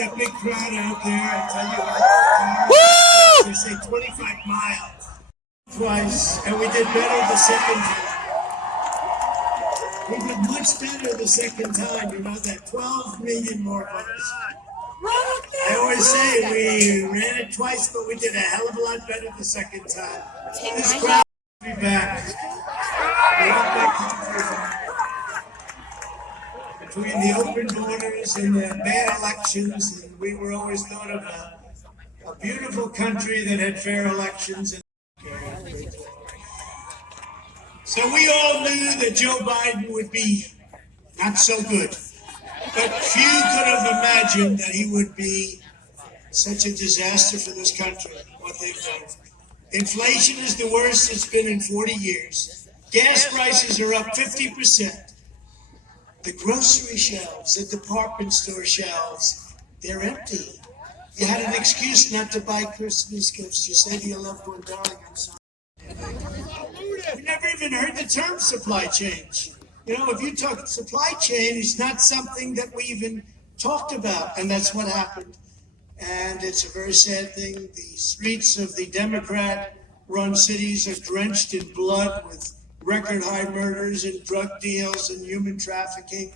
a big crowd out there. I tell you, they say 25 miles twice, and we did better the second time. We did much better the second time. You know that 12 million more votes. I always say we ran it twice, but we did a hell of a lot better the second time. This crowd will be back. Between the open borders and the bad elections, and we were always thought of a beautiful country that had fair elections. So we all knew that Joe Biden would be not so good. But few could have imagined that he would be such a disaster for this country, what they've done. Inflation is the worst it's been in 40 years. Gas prices are up 50%. The grocery shelves, the department store shelves, they're empty. You had an excuse not to buy Christmas gifts. You say to your loved one, darling, I'm sorry. We never even heard the term supply chain. You know, if you talk supply chain, it's not something that we even talked about, and that's what happened. And it's a very sad thing. The streets of the Democrat-run cities are drenched in blood with record-high murders and drug deals and human trafficking.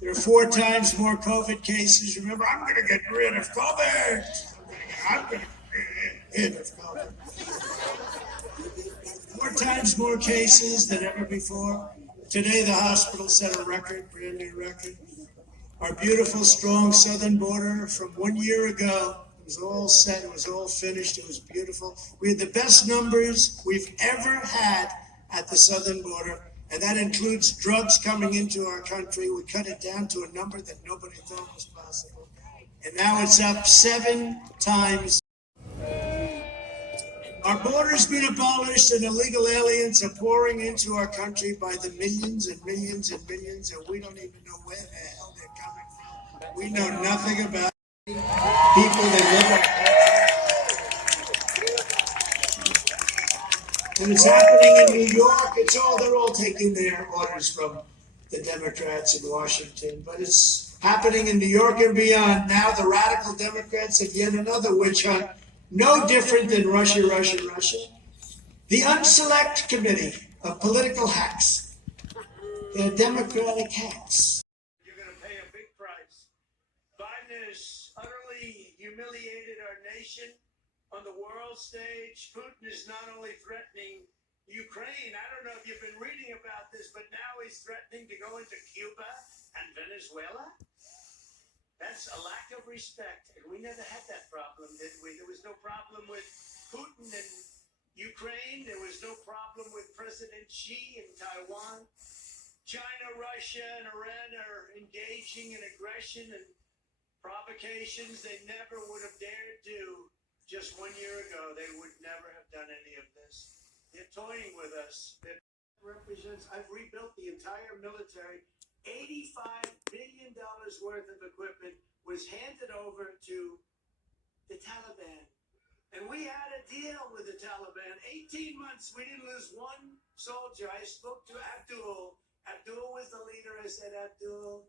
There are 4 times more COVID cases. Remember, I'm going to get rid of COVID. I'm going to get rid of COVID. 4 times more cases than ever before. Today, the hospital set a record, brand new record. Our beautiful, strong southern border from 1 year ago, it was all set, it was all finished, it was beautiful. We had the best numbers we've ever had at the southern border, and that includes drugs coming into our country. We cut it down to a number that nobody thought was possible. And now it's up 7 times. Our border's been abolished and illegal aliens are pouring into our country by the millions and millions and millions, and we don't even know where the hell they're coming from. We know nothing about people that live up. And it's happening in New York. They're all taking their orders from the Democrats in Washington, but it's happening in New York and beyond. Now the radical Democrats have yet another witch hunt. No different than Russia. The Unselect Committee of Political Hacks. They're Democratic hacks. You're going to pay a big price. Biden has utterly humiliated our nation on the world stage. Putin is not only threatening Ukraine. I don't know if you've been reading about this, but now he's threatening to go into Cuba and Venezuela. That's a lack of respect, and we never had that problem, did we? There was no problem with Putin and Ukraine. There was no problem with President Xi in Taiwan. China, Russia, and Iran are engaging in aggression and provocations they never would have dared do just 1 year ago. They would never have done any of this. They're toying with us. I've rebuilt the entire military. $85 billion worth of equipment was handed over to the Taliban. And we had a deal with the Taliban. 18 months, we didn't lose one soldier. I spoke to Abdul. Abdul was the leader. I said, Abdul,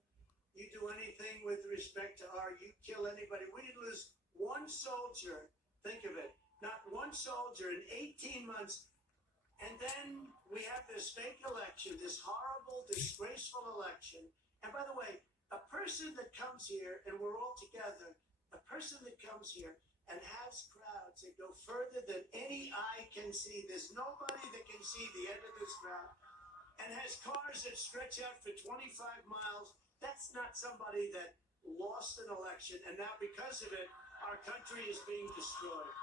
you do anything with respect to you kill anybody. We didn't lose one soldier. Think of it. Not one soldier in 18 months. And then we have this fake election, this horrible, disgraceful election. And by the way, a person that comes here, and we're all together, a person that comes here and has crowds that go further than any eye can see. There's nobody that can see the end of this crowd. And has cars that stretch out for 25 miles. That's not somebody that lost an election. And now because of it, our country is being destroyed.